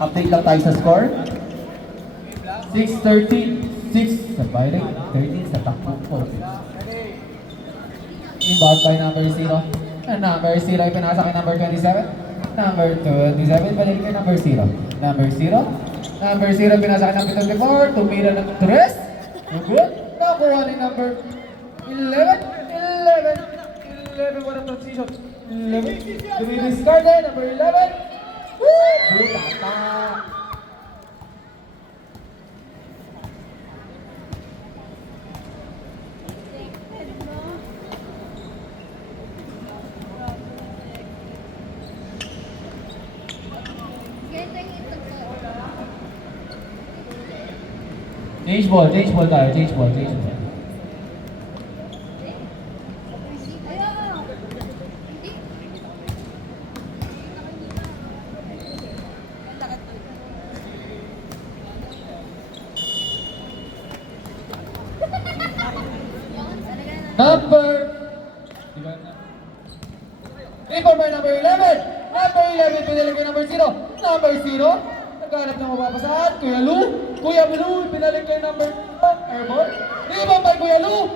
Update lang tayo sa score. 6-13. 6 sa Bayern. 13 sa takbo po. Inbound by number 0. Number 0 ay pinasa kay number 27. Number 27, balik kay number 0. Number 0. Number 0, pinasa kay number 24. Tumira ng 3. Good. Nakuha ni number 11. 11, what a transition. 11. Discarded, number 11. Woo! Good attack. Change ball tayo, change ball. Rebound by number 11. Number 11, pinili kay number 0. Number 0, naghanap ng mapapasahan. Kuya Lou, pinalik kay number 1. Airball. Rebound by Kuya Lou.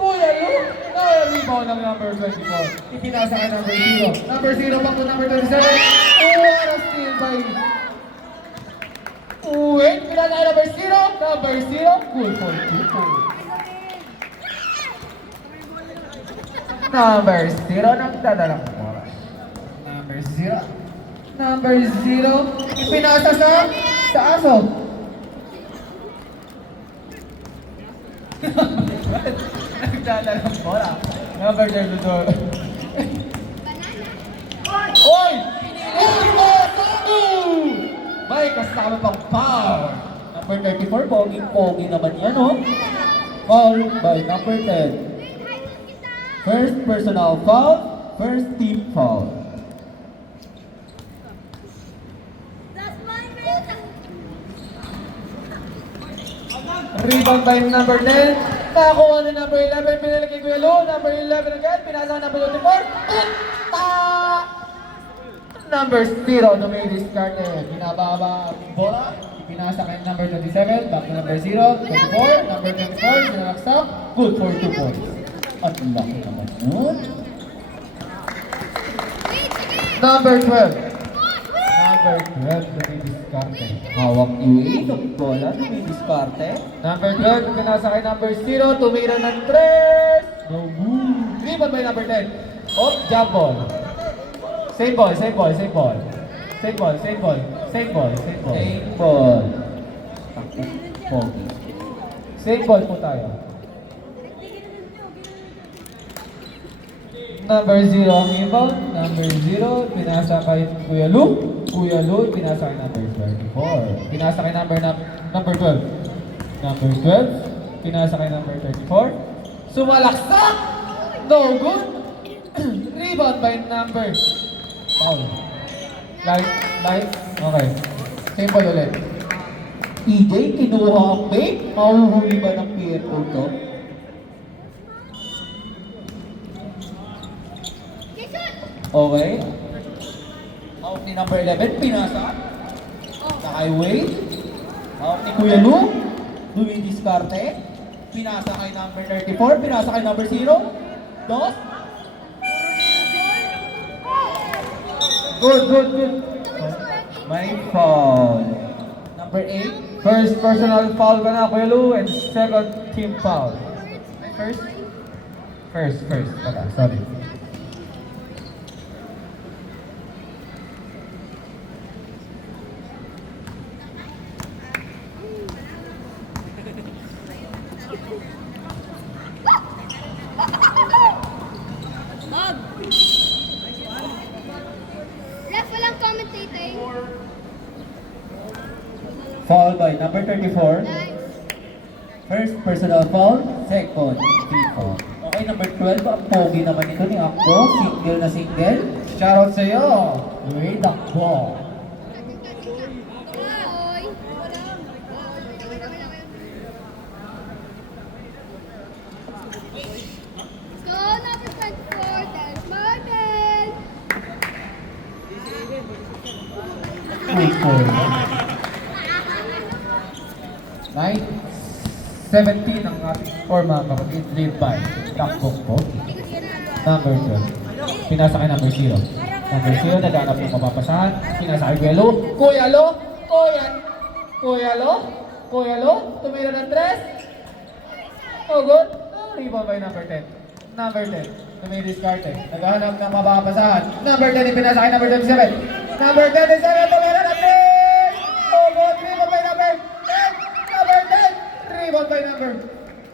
Rebound ng number 24. Ipinasa kay number 0. Number 0 back to number 27. What a steal by Wait, pinasa kay number 0. Number 0, good for 2 points. Number 0 nang dadalang bola. Number 0, ipinasa sa aso. Nagdadalang bola. Number 32. Oy! May kasama pang foul. Number 34, pogi naman yan, oh. Foul by number 10. First personal foul, first team foul. Rebound by number 10. Nakakuha ni number 11, pinili kay Kuya Lou. Number 11 again, pinasa number 24. Number 0, dumidiscarte. Binababa ang bola. Pinasa kay number 27, back to number 0, 24. Number 24, sinalaksak. Good for 2 points. At laki naman yun. Number 12. Number 12, dumidiscarte. Hawak UA, itong bola, dumidiscarte. Number 12, pinasa kay number 0, tumira ng 3. No good. Rebound by number 10. Oh, jump ball. Same ball. Same ball po tayo. Number 0 ang inbound. Number 0, pinasa kay Kuya Lou. Pinasa kay number 34. Pinasa kay number 12. Number 12, pinasa kay number 34. Sumalaksak! No good! Rebound by number... Foul. Light. Okay. Same ball ulit. EJ, kinuha ang bait. Mahuhuli ba ng PFO to? Okay. Out ni number 11, pinasa. Sa highway. Out ni Kuya Lou. Dumidiscarte. Pinasa kay number 34. Pinasa kay number 0. Dos. Good. May foul. Number 8. First personal foul ka na, Kuya Lou. And second team foul. First. Sorry. Foul by number 34. First personal foul, second team foul. Okay, number 12, ang pogi naman ito ni Akbo. Single. Shoutout sa iyo. Wait, Akbo. Wait for it. 9-17 ang ating score mga kapatid. Lead by Takbok po. Number 12. Pinasa kay number 0. Number 0, naghanap ng mapapasahan. Pinasa kay Kuya Lu. Kuya Lu! Kuya Lu! Tumira ng 3. Oh, good. Rebound by number 10. Number 10. Tumidiskarte. Naghahanap ng mapapasahan. Number 10, ipinasa kay number 27. Number 27, tumira ng 3. Oh, good. Rebound by number 10. Number 10. Rebound by number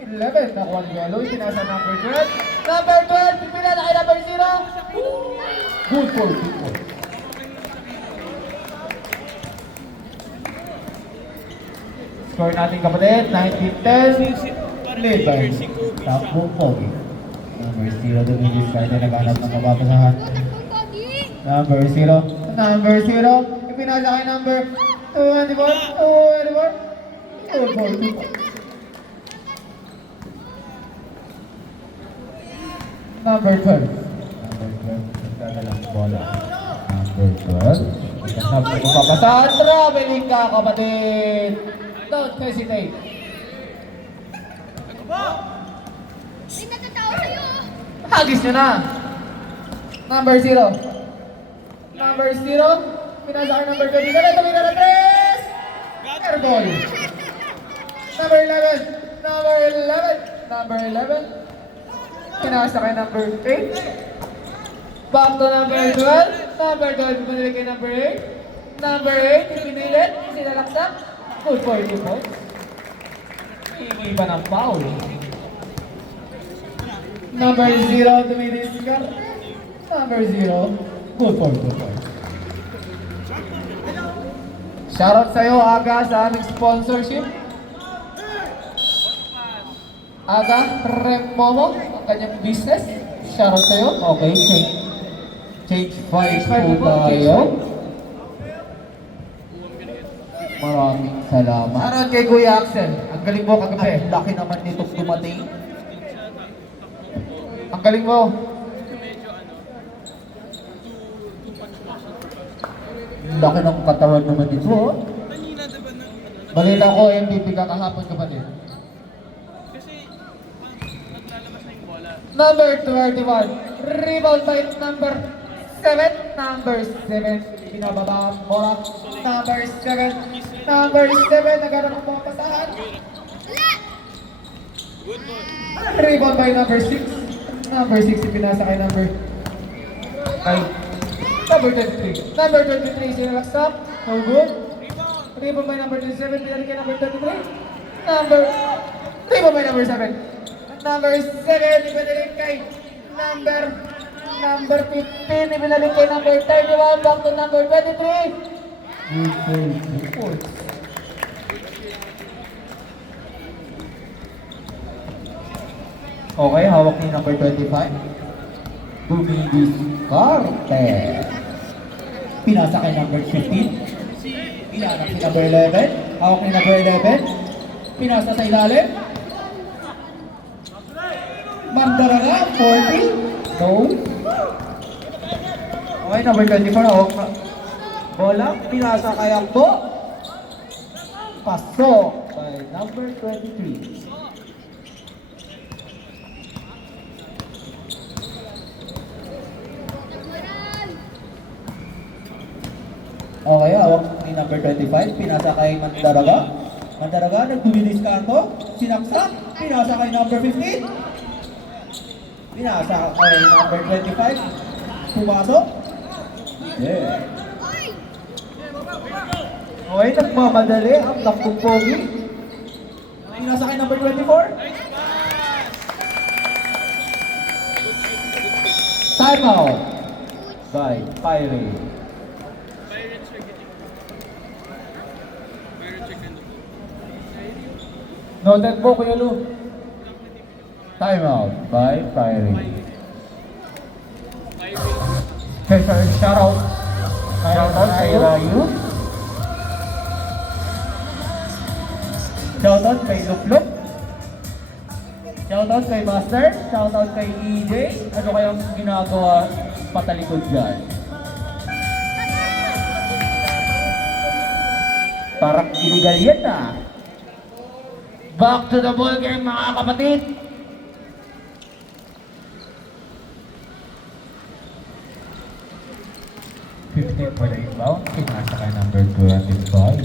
11. Nakuha ni Kuya Lu. Ipinasa number 12. Number 12, ipinasa kay number 0. Good for 2 points. Score natin kapatid, 19-10. Lead by Takbong Pogi. Number 0, Dominguez kahit na naghanap ng mapapasahan. Number 0. Ipinasa kay number 24. Good for 2 points. Number 12. Nagdadalang bola. Number 12. Naghanap ng mapapasahan. Traveling ka kapatid. Don't hesitate. May natatao sa'yo! Hagis nyo na. Number 0. Pinasa kay number 27. Tumira na 3. Airball. Number 11. Pinasa kay number 8. Back to number 12. Number 12, pinili kay number 8. Number 8, pinilit. Sinalaksak. Good for 2 points. Hindi pa ng foul. Number 0, tumidiskar. Number 0, good for 2 points. Shoutout sa'yo, Aga, sa aming sponsorship. Aga, Remomo, ang kanyang business. Shoutout sa'yo. Okay, change 5 po tayo. Maraming salamat. Shoutout kay Kuya Axel. Ang galing mo kagabi. Ang laki naman nitong dumating. Ang galing mo. Ang laki ng katawan naman nito. Oh. Balita ko, MVP ka kahapon kapatid. Number 21. Rebound by number 7. Number 7. Binababa ang bola. Number 7. Nagkaroon ng mga pasahan. Rebound by number 6. Number 6 ipinasa kay number 23. Number 23 sinalaksak. No good. Rebound by number 27. Pinalik kay number 23. Rebound by number 7. Number 7 ipinalik kay number 15. Ipinalik kay number 31. Back to number 23. Good points. Okay, hawak ni number 25. Dumidiskarte. Pinasa kay number 15. Pinanap si number 11. Hawak ni number 11. Pinasa sa ilalim. Mandaraga, 40. No. Okay, number 24. Hawak na. Bola, pinasa kay Akbo. Pasok by number 23. Okay, hawak ni number 25, pinasa kay Mandaraga. Mandaraga, nagbubilis kanto, sinaksak, pinasa kay number 15. Pinasa kay number 25, pumasok. Yeah. Okay, nagmamadali ang Takbong Pogi. Pinasa kay number 24. Timeout by Pirate. Noted po, Kuya Lu. Timeout by Pirate. Shoutout. Shoutout kay Rayu. Shoutout kay Lukluk. Shoutout kay Master. Shoutout kay EJ. Ano kayang ginagawa patalikod dyan? Parang illegal yan ah. Back to the ball game mga kapatid. For the inbound, pinasa kay number 25.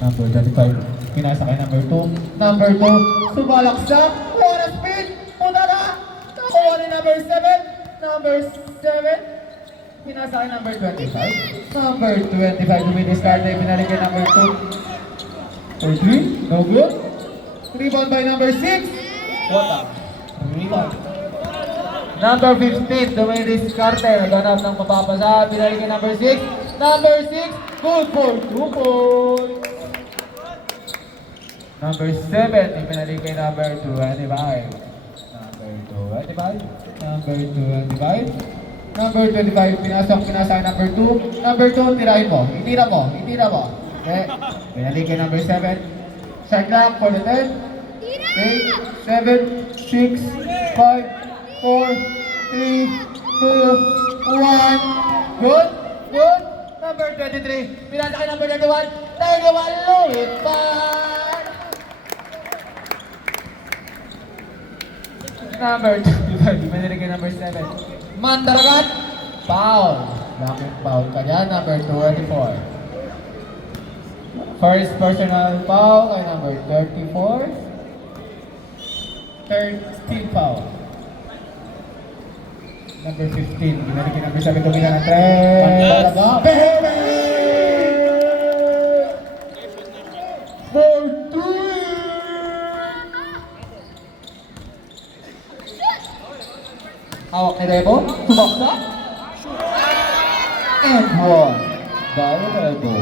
Number 25, pinasa kay number 2. Number 2, sumalaksak. What a speed! Puta na! Nakuha ni number 7. Number 7, pinasa kay number 25. Number 25, dumidiskarte, pinalik kay number 2. 3, no good. Rebound by number 6. What a rebound. Number 15, dumidiskarte, naghanap ng mapapasa, pinalik kay number 6. Number 6, good for 2 points. Number 7, ipinalik kay number 25. Number 25. Number 25. Number 25, pinasa kay number 2. Number 2, tirahin mo. Itira mo. Okay. Pinalik kay number 7. Shot clock for the 10. 8, 7, 6, 5, 4, 3, 2, 1. Good. Number 23, pinasa kay number 31. 31, Louis Pan. Number 25, pinalik kay number 7. Mandaragat, foul. Laking foul ka dyan, number 24. First personal foul kay number 34. Third team foul. Number 15, pinalik kay number 7, tumila ng 3. Mandaragat, Behebe! For 3! Hawak ni Rebo, tumakta. And 1 by Rebo.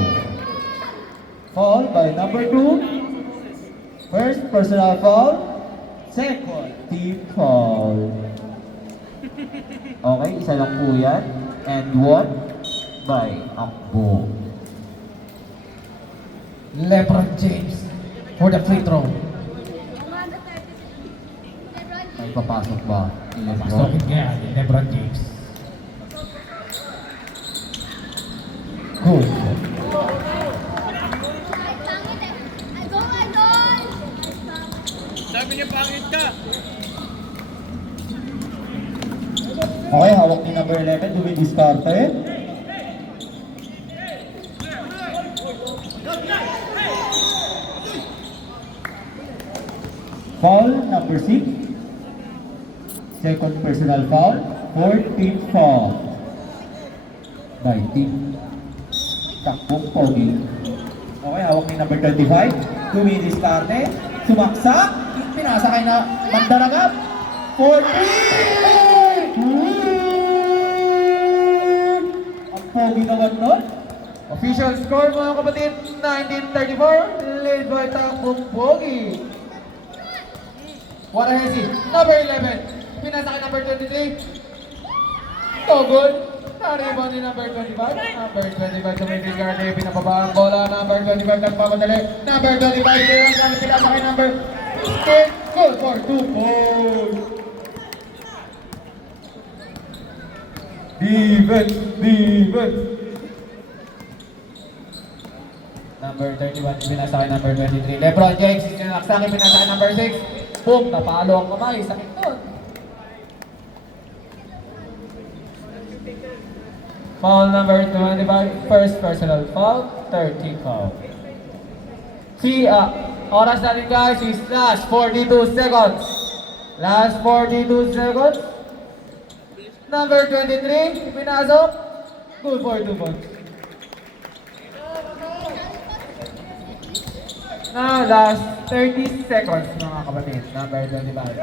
Foul by number 2. First personal foul. Second team foul. Okay, isa lang po yan. And 1 by Akbo. LeBron James for the free throw. May papasok ba? Pasokin kaya ni LeBron James. Good. Sabi niya pangit ka. Okay, hawak ni number 11, dumidiskarte. Foul number 6. Second personal foul. Fourth team foul. By team. Takbong pogi. Okay, hawak ni number 25. Dumidiskarte. Sumaksak. Pinasa kay na Mandaragat. 4-3! Ang pogi naman nun. Official score mga kapatid, 1934, led by Takbong Pogi. What a hesi. Number 11, pinasa kay number 23. No good. Na-rebound ni number 25. Number 25, tumitigarte, pinapaba ang bola. Number 25, nagpapadali. Number 25, pinasa kay number 10. Good for 2 goals. Defense. Number 31, pinasa kay number 23. LeBron James, sinaksakin, pinasa kay number 6. Boom, napalo ang kamay. Sakit doon. Foul number 25, first personal foul, 30 foul. Oras natin guys is last 42 seconds. Last 42 seconds. Number 23, pinasok. Good for 2 points. Now, last 30 seconds mga kapatid. Number 25.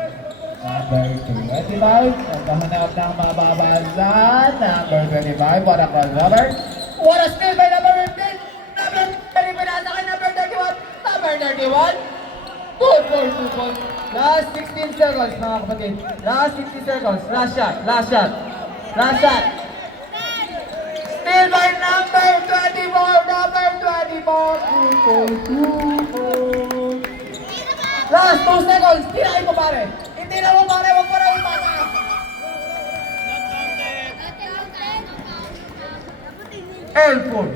Number 25. Naghahanap ng mababasan. Number 25. What a crossover. What a steal by number 15. Number 30. Pinasa kay number 31. Number 31. Good for 2 points. Last 16 seconds mga kapatid. Last 60 seconds. Last shot. Steal by number 24. Number 24. Good for 2 points. Last 2 seconds. Tirahin mo pare. Hindi na mo pare. Huwag mo na ipata. And 4.